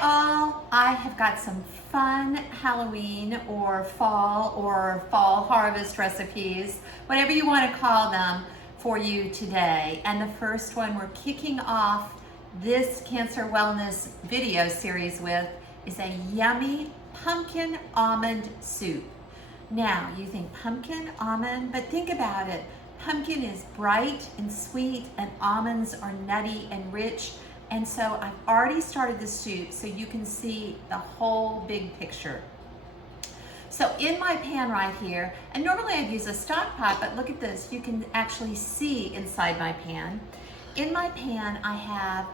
all, I have got some fun Halloween or fall harvest recipes, whatever you want to call them, for you today. And the first one we're kicking off this cancer wellness video series with is a yummy pumpkin almond soup. Now, you think pumpkin, almond, but think about it. Pumpkin is bright and sweet, and almonds are nutty and rich. And so I've already started the soup so you can see the whole big picture. So in my pan right here, and normally I'd use a stock pot, but look at this, you can actually see inside my pan. In my pan, I have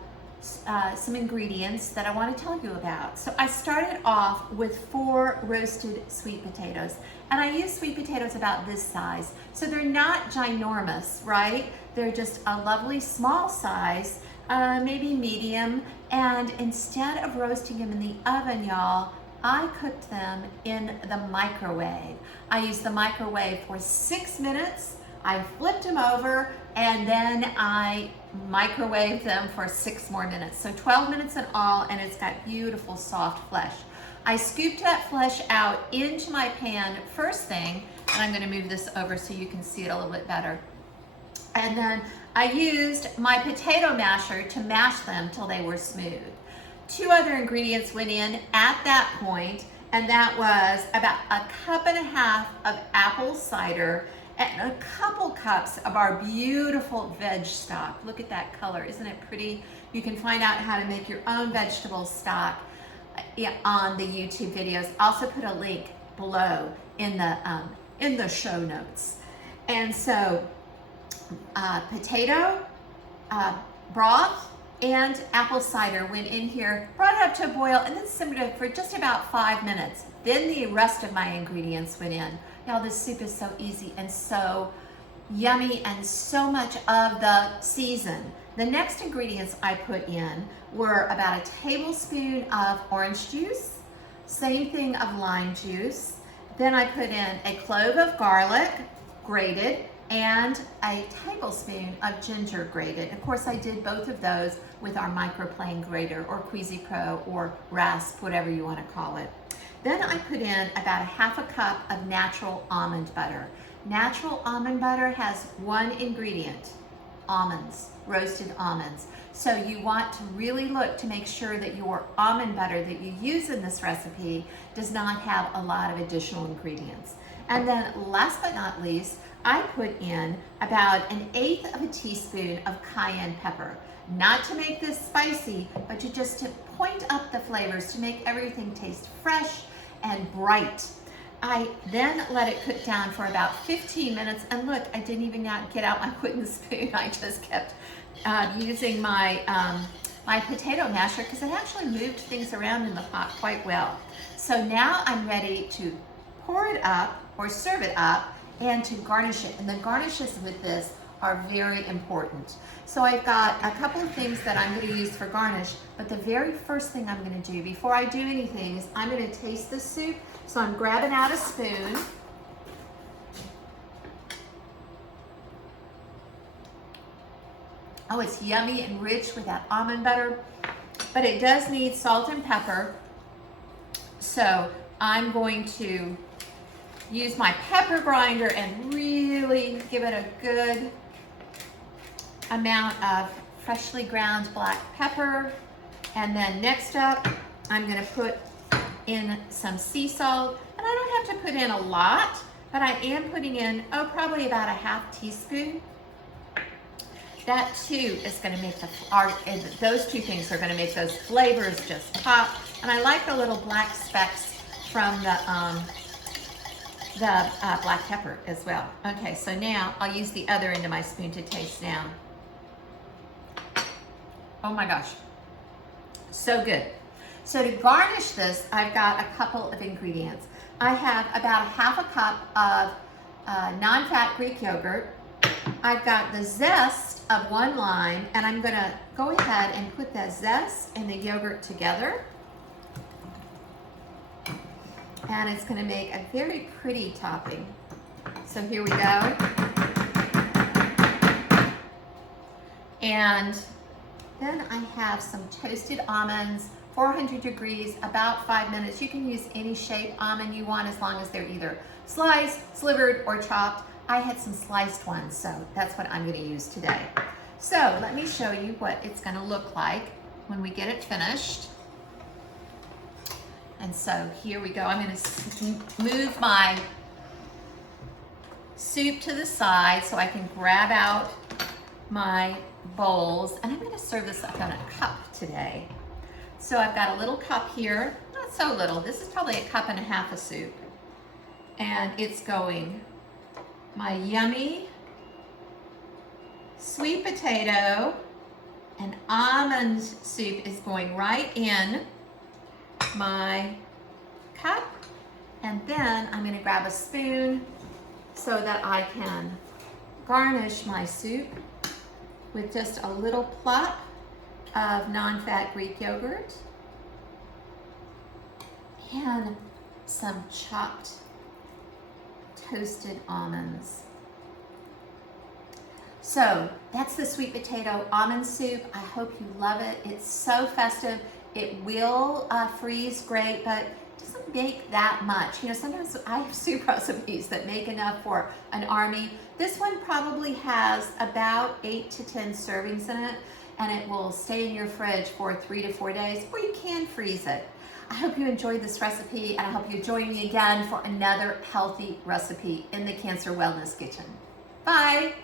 some ingredients that I want to tell you about. So I started off with 4 roasted sweet potatoes, and I use sweet potatoes about this size. So they're not ginormous, right? They're just a lovely small size, maybe medium. And instead of roasting them in the oven, y'all, I cooked them in the microwave. I used the microwave for 6 minutes. I flipped them over, and then I microwaved them for 6 more minutes. So 12 minutes in all, and it's got beautiful soft flesh. I scooped that flesh out into my pan first thing, and I'm gonna move this over so you can see it a little bit better. And then I used my potato masher to mash them till they were smooth. 2 other ingredients went in at that point, and that was about 1.5 cups of apple cider and a couple cups of our beautiful veg stock. Look at that color, isn't it pretty? You can find out how to make your own vegetable stock on the YouTube videos. Also put a link below in the show notes. And so potato broth and apple cider went in here, brought it up to a boil, and then simmered it for just about 5 minutes. Then the rest of my ingredients went in. Now this soup is so easy and so yummy and so much of the season. The next ingredients I put in were about a tablespoon of orange juice, same thing of lime juice. Then I put in a clove of garlic, grated, and a tablespoon of ginger grated. Of course, I did both of those with our microplane grater or Queasy Pro or rasp, whatever you want to call it. Then I put in about 1/2 cup of natural almond butter. Natural almond butter has 1 ingredient, almonds, roasted almonds. So you want to really look to make sure that your almond butter that you use in this recipe does not have a lot of additional ingredients. And then last but not least, I put in about 1/8 teaspoon of cayenne pepper. Not to make this spicy, but just to point up the flavors, to make everything taste fresh and bright. I then let it cook down for about 15 minutes, and look, I didn't even get out my wooden spoon. I just kept using my my potato masher because it actually moved things around in the pot quite well. So now I'm ready to pour it up or serve it up and to garnish it. And the garnishes with this are very important. So I've got a couple of things that I'm going to use for garnish, but the very first thing I'm going to do before I do anything is I'm going to taste the soup. So I'm grabbing out a spoon. Oh, it's yummy and rich with that almond butter, but it does need salt and pepper. So I'm going to use my pepper grinder and really give it a good amount of freshly ground black pepper. And then next up, I'm gonna put in some sea salt. And I don't have to put in a lot, but I am putting in, probably about 1/2 teaspoon. That too is gonna make those 2 things are gonna make those flavors just pop. And I like the little black specks from the black pepper as well. Okay, so now I'll use the other end of my spoon to taste now. Oh my gosh, so good. So to garnish this, I've got a couple of ingredients. I have about 1/2 cup of non-fat Greek yogurt. I've got the zest of 1 lime, and I'm gonna go ahead and put the zest and the yogurt together. And it's gonna make a very pretty topping. So here we go. And then I have some toasted almonds 400 degrees, about 5 minutes. You can use any shape almond you want as long as they're either sliced, slivered, or chopped. I had some sliced ones, so that's what I'm gonna use today. So let me show you what it's gonna look like when we get it finished. And so here we go. I'm gonna move my soup to the side so I can grab out my bowls, and I'm gonna serve this up in a cup today. So I've got a little cup here, not so little, this is probably a cup and a half of soup. And it's going, my yummy sweet potato and almond soup is going right in my cup. And then I'm gonna grab a spoon so that I can garnish my soup with just a little plop of non-fat Greek yogurt and some chopped toasted almonds. So that's the sweet potato almond soup. I hope you love it. It's so festive. It will freeze great, but it doesn't make that much. You know, sometimes I have soup recipes that make enough for an army. This one probably has about 8 to 10 servings in it, and it will stay in your fridge for 3 to 4 days, or you can freeze it. I hope you enjoyed this recipe, and I hope you join me again for another healthy recipe in the Cancer Wellness Kitchen. Bye.